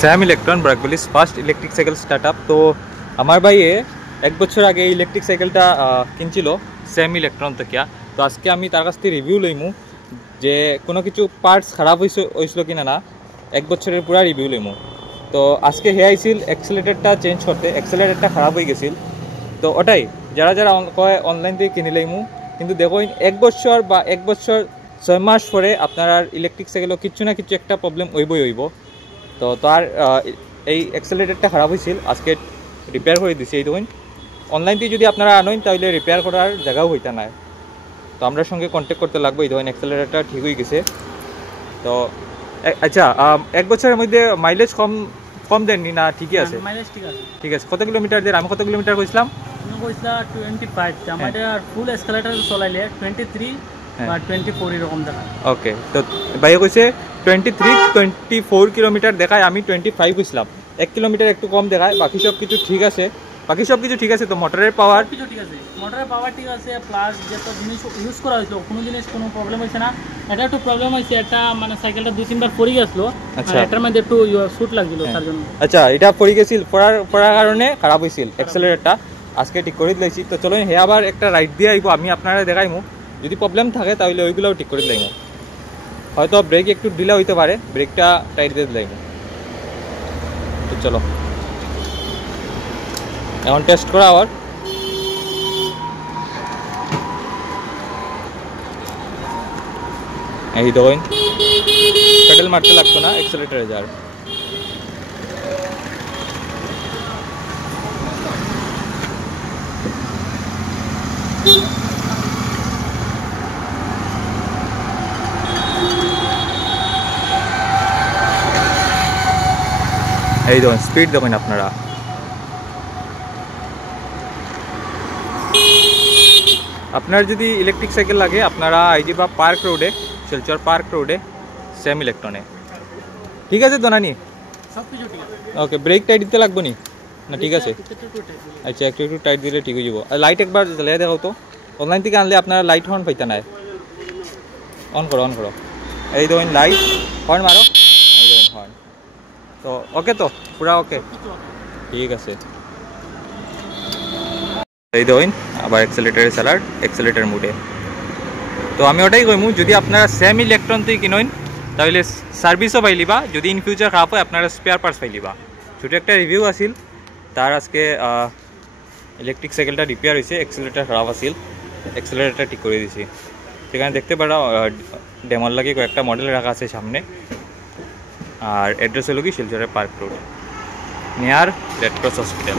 Sam ইলেকট্রন ব্রাকবলিস first electric cycle startup. তো আমার ভাইয়ে 1 বছর আগে এই ইলেকট্রিক সাইকেলটা কিনছিল স্যাম ইলেকট্রন থেকে। তো আজকে আমি তার কাছ থেকে রিভিউ লইমু যে কোনো কিছু পার্টস খারাপ হয়েছিল কিনা না, 1 বছরের পুরা রিভিউ লইমু। তো আজকে হে আইছিল অ্যাক্সেলেটারটা চেঞ্জ করতে, অ্যাক্সেলেটারটা খারাপ হয়ে গেছিল। তো ওটাই যারা যারা কয় অনলাইন থেকে কিনে লইমু, কিন্তু দেখো 1 বছর বা 1 বছর 6 মাস পরে আপনার আর ইলেকট্রিক সাইকেলও কিছু না কিছু একটা প্রবলেম হইব। তো তার এই অ্যাক্সেলেটারটা খারাপ হয়েছিল, আজকে রিপেয়ার করে দিছি। এই দেখুন অনলাইন থেকে যদি আপনারা আনেন তাহলে রিপেয়ার করার জায়গাও হইতা নাই। তো আমরা সঙ্গে কন্ট্যাক্ট করতে লাগবে। এই দেখুন অ্যাক্সেলেটারটা ঠিক হয়ে গেছে। তো আচ্ছা, 1 বছরের মধ্যে মাইলেজ কম দেননি না? ঠিকই আছে, মাইলেজ ঠিক আছে। কত কিলোমিটার দেন? আমি কত কিলোমিটার কইছিলাম? তুমি কইছিলা 25। আমাদের ফুল এসকেলেটর চলাইলে 23 বা 24 এরকম দেখায়। ওকে, তো ভাইয়া কইছে 23-24 কিলোমিটার দেখায়, আমি 25 কইছিলাম। 1 কিলোমিটার একটু কম দেখায়, বাকি সব কিছু ঠিক আছে। তো মোটরের পাওয়ার কিছু ঠিক আছে, মোটরের পাওয়ার ঠিক আছে, প্লাস যত জিনিস ইউজ করা হয়েছিল কোনো প্রবলেম হয়েছে না। এটা একটু প্রবলেম হয়েছে, একটা মানে সাইকেলটা 2-3 বার পড়ে গেছিল। আচ্ছা, এটার মধ্যে একটু সুট লাগছিল তার জন্য। আচ্ছা, এটা পড়ে গেছিল, পড়ার কারণে খারাপ হয়েছিল অ্যাক্সেলারেটরটা। আজকে ঠিক করে দিয়েছি। তো চলো হে আবার একটা রাইড দিয়ে আইব, আমি আপনারা দেখাইমু। যদি প্রবলেম থাকে তাহলে ওইগুলোও ঠিক করে দিলাইমু। হয়তো ব্রেক একটু ঢিলা হইতে পারে, ব্রেকটা টাইট দিয়ে দিলাইমু। তো চলো এখন টেস্ট করা আবার। এই দেখুন পেডেল মারতে লাগতো না, অ্যাক্সেলেটরে যার। এই দেখুন স্পিড দেখুন আপনারা। আপনার যদি ইলেকট্রিক সাইকেল লাগে আপনারা আইজি বা পার্ক রোডে, শিলচর পার্ক রোডে স্যাম ইলেকট্রনে। ঠিক আছে তো নানি? সবকিছু ঠিক আছে। ওকে, ব্রেক টাইট দিতে লাগবে নি না? ঠিক আছে, আচ্ছা একটু টাইট দিলে ঠিক হয়ে যাব। আর লাইট একবার জ্বালিয়ে দেখাও তো। অনলাইন থেকে আনলে আপনারা লাইট হর্ন পাইতা নাই। অন করো। এই দেখুন লাইট, হর্ন মারো। এই দেখুন হর্ন। তো ওকে, তো পুরা ওকে, ঠিক আছে। এই দেখুন আবার অ্যাক্সেলেটারে চালার, অ্যাক্সেলেটার মুডে। তো আমি ওটাই কইমু, যদি আপনারা স্যাম ইলেকট্রন থেকে কিনেন তাহলে সার্ভিসও পাইলিবা। যদি ইন ফিউচার খারাপ হয় আপনারা স্পেয়ার পার্টস পাইলিবা। ছোটো একটা রিভিউ আসিল তার। আজকে ইলেকট্রিক সাইকেলটা রিপেয়ার হয়েছে, অ্যাক্সেলেটার খারাপ আসিল, অ্যাক্সেলেটারটা ঠিক করে দিয়েছি। সেখানে দেখতে পারা ডেমোর লাগে কয়েকটা মডেল রাখা আছে সামনে। আর অ্যাড্রেস হলো কি শিলচরের park road, near red cross hospital.